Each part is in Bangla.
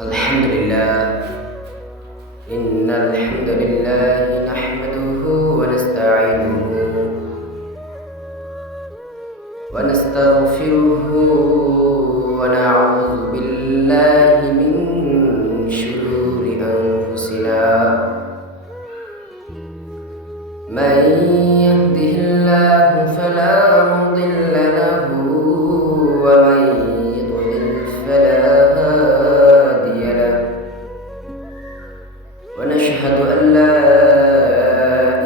الحمد لله إن الحمد لله نحمده ونستعينه ونستغفره ونعوذ بالله من شرور أنفسنا من يهده الله فلا مضل له ومن يضلل فلا هادي له ونشهد أن لا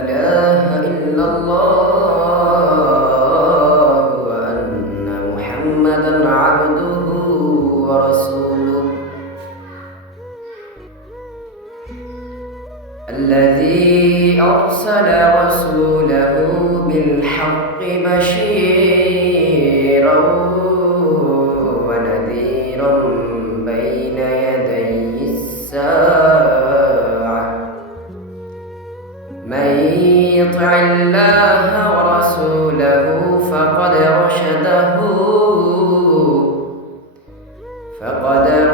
إله إلا الله وأن محمدا عبده ورسوله الذي أرسل رسوله بالحق بشيرا ونذيرا بين يدي الساعة من يطع الله ورسوله فقد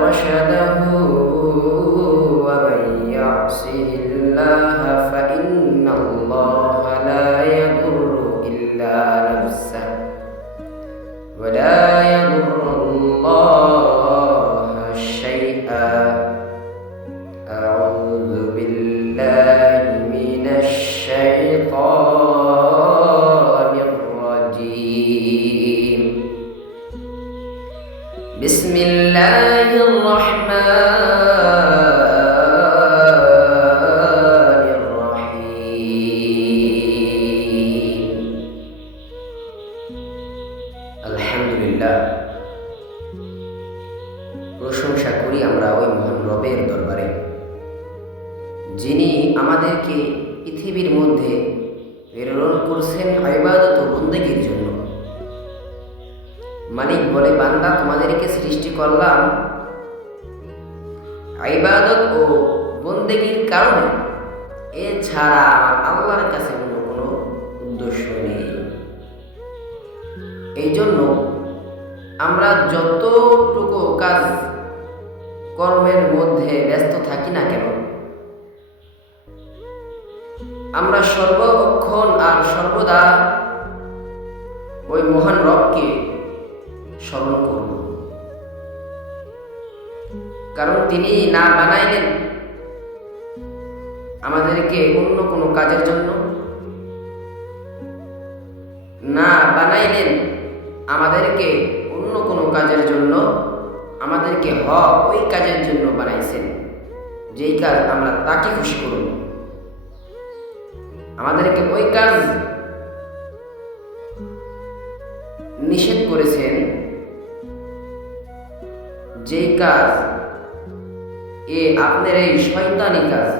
رشده ومن يعصه الله فإن الله لا يضر إلا نفسه ولا يضر الله شيئا أعوذ بالله من الشيطان الرجيم بسم الله الرحمن الرحيم আলহামদুলিল্লাহ প্রশংসা করি আমরা ওই মহান রবের দরবারে যিনি আমাদেরকে পৃথিবীর মধ্যে প্রেরণ করছেন ইবাদত ও বন্দেগীর জন্য। মালিক বলে, বান্দা তোমাদেরকে সৃষ্টি করলাম ইবাদত ও বন্দেগীর কারণে, এছাড়া আমার আল্লাহর কাছে অন্য কোনো উদ্দেশ্য নেই। এই জন্য আমরা যতটুকু কাজ কর্মের মধ্যে ব্যস্ত থাকি না কেন, আমরা সর্বক্ষণ আর সর্বদা ওই মহান রবকে স্মরণ করব, কারণ তিনি না বানাইলেন আমাদেরকে অন্য কোনো কাজের জন্য, না বানাইলেন আমাদেরকে অন্য কোনো কাজের জন্য, আমাদেরকে ওই কাজের জন্য বানাইছেন যেই কাজ আমরা তাকে খুশি করব। আমাদেরকে ওই কাজ নিষেধ করেছেন যেই কাজ আপনার এই শয়তানি কাজ,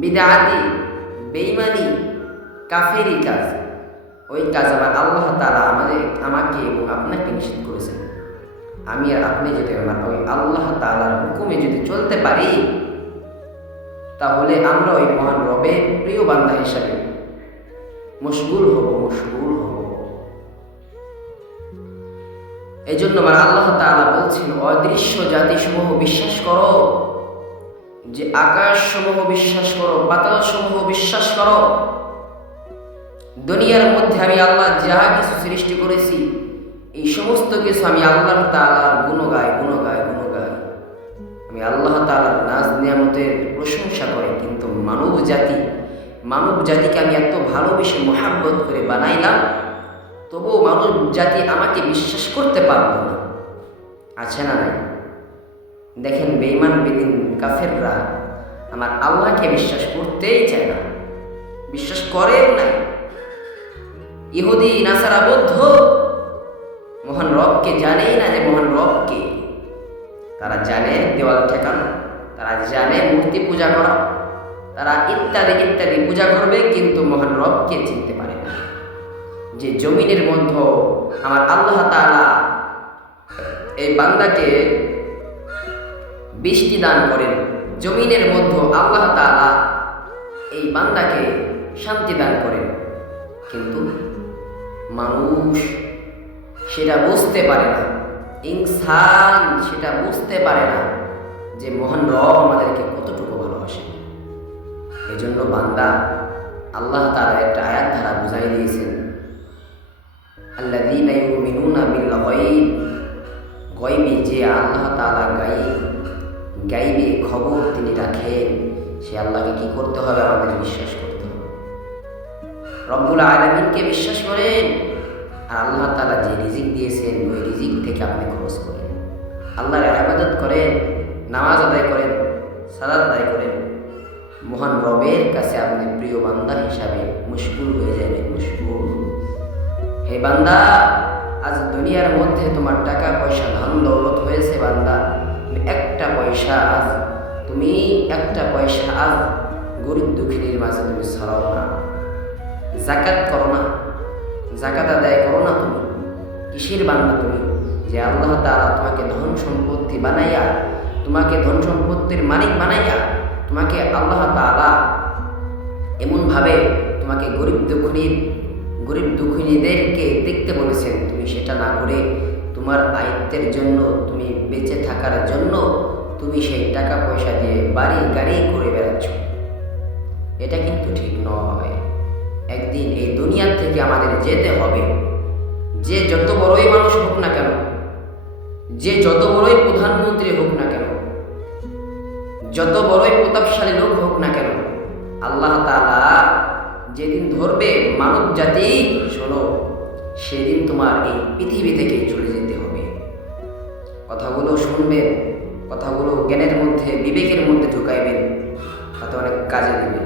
বিদআতি, বেঈমানি, কাফেরি কাজ, ওই কাজ আমার আল্লাহ তাআলা আমাকে এবং আপনাকে নিষেধ করেছেন। আমি আর আপনি যদি ওই আল্লাহ তাআলার হুকুমে যদি চলতে পারি, তাহলে আমরা ওই মহান রবের প্রিয় বান্দা হিসাবে মশগুল হব। এই জন্য আমার আল্লাহ তাআলা বলছেন, অদৃশ্য জাতিসমূহ বিশ্বাস করো, যে আকাশ সমূহ বিশ্বাস করো, পাতাল সমূহ বিশ্বাস করো। দুনিয়ার মধ্যে আমি আল্লাহ যা কিছু সৃষ্টি করেছি, এই সমস্ত কিছু আমি আল্লাহ তাআলার গুণ গাই। আমি আল্লাহ তাআলার নাজ নিয়ামতের প্রশংসা করি, কিন্তু মানব জাতিকে আমি এত ভালোবেসে মহাব্বত করে বানাইলাম, তবুও মানব জাতি আমাকে বিশ্বাস করতে পারল না। আছে না নাই? দেখেন, বেঈমান বেদিন কাফেররা আমার আল্লাহকে বিশ্বাস করতেই চায় না, বিশ্বাস করেও নাই। ইহুদি নাসারা বৌদ্ধ মহান রবকে জানেই না যে মহান রবকে। তারা জানে দেওয়াল ঠেকানো, তারা জানে মূর্তি পূজা করা, তারা ইত্যাদি ইত্যাদি পূজা করবে, কিন্তু মহান রবকে চিনতে পারে না। যে জমিনের মধ্যে আমার আল্লাহ তাআলা এই বান্দাকে বৃষ্টি দান করেন, জমিনের মধ্যে আল্লাহ তাআলা এই বান্দাকে শান্তি দান করেন, কিন্তু মানুষ সেটা বুঝতে পারে না, ইনসান সেটা বুঝতে বুঝতে পারে না যে মহান রব আমাদেরকে কতটুকু ভালোবাসে। এই জন্য বান্দা আল্লাহ তাআলা একটা আয়াত দ্বারা বুঝাই দিয়েছেন, আল্লাযীনা ইউমিনুনা বিল গায়ব, গায়বে যে আল্লাহ তাআলা গায়বে খবর তিনি রাখেন, সে আল্লাহকে কি করতে হবে? আমাদের বিশ্বাস করতে হবে। রব্বুল আলামিনকে বিশ্বাস করেন, আর আল্লাহ তাআলা যে রিজিক দিয়েছেন ওই রিজিক থেকে আপনি খরচ করেন, আল্লাহর ইবাদত করেন, নামাজ আদায় করেন, সালাত আদায় করেন। মহান রবের কাছে আপনি প্রিয় বান্দা হিসাবে মুশকুল হয়ে যাবেন। মুশকুল, হে বান্দা, আজ দুনিয়ার মধ্যে তোমার টাকা পয়সা ধন দৌলত হয়েছে বান্দা, তুমি একটা পয়সা আজ গরিব দুঃখীর মাঝে তুমি ছড়াও না, যাকাত করো না, যাকাত আদায় করো না। তুমি কিসের বান্দা? তুমি যে আল্লাহ তাআলা তোমাকে ধন সম্পত্তি বানাইয়া, তোমাকে ধন সম্পত্তির মালিক বানাইয়া, তোমাকে আল্লাহ তাআলা এমনভাবে তোমাকে গরিব দুঃখিনীদেরকে দেখতে বলেছেন, তুমি সেটা না করে তোমার আয়ত্তের জন্য, তুমি বেঁচে থাকার জন্য তুমি সেই টাকা পয়সা দিয়ে বাড়ি গাড়ি করে বেড়াচ্ছ। এটা কিন্তু ঠিক নয়। একদিন এই দুনিয়ার থেকে আমাদের যেতে হবে। যে যত বড়ই মানুষ হোক না কেন, যে যত বড়ই প্রধানমন্ত্রী হোক না কেন, যত বড়ই প্রতাপশালী লোক হোক না কেন, আল্লাহ তাআলা যেদিন ধরবে মানব জাতি, শোনো, সেদিন তোমার এই পৃথিবী থেকে চলে যেতে হবে। কথাগুলো শুনবেন, কথাগুলো জ্ঞানের মধ্যে, বিবেকের মধ্যে ঢুকাইবেন, তাতে অনেক কাজে দেবে।